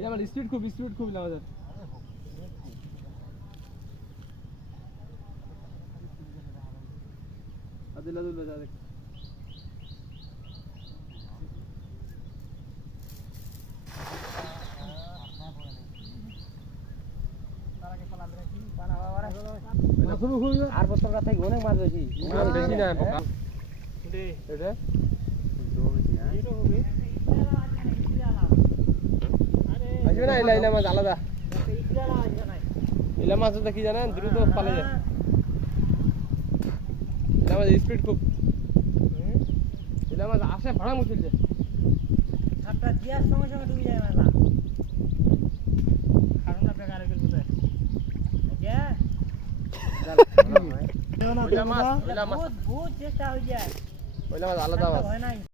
এই আমার স্পিড খুব আমাদের আদিলা দুল যা দেখ আর বছর কথা অনেক মাছ বেশি বেশি না এটা আসবে না ইলা মাছ আলাদা ইলা মাছ তো কি জানেন দ্রুত পালে যায় ইলা মাছ স্পিড খুব ইলা মাছ আসে ভাড়া মুশকিল যায় একটা দিয়ার সঙ্গে সঙ্গে ডুবে যায় মেলা খারুনা বেকার গেল বোধহয় ইলা মাছ বহুত চেষ্টা হয়ে যায় ইলা মাছ আলাদা মাছ হয় নাই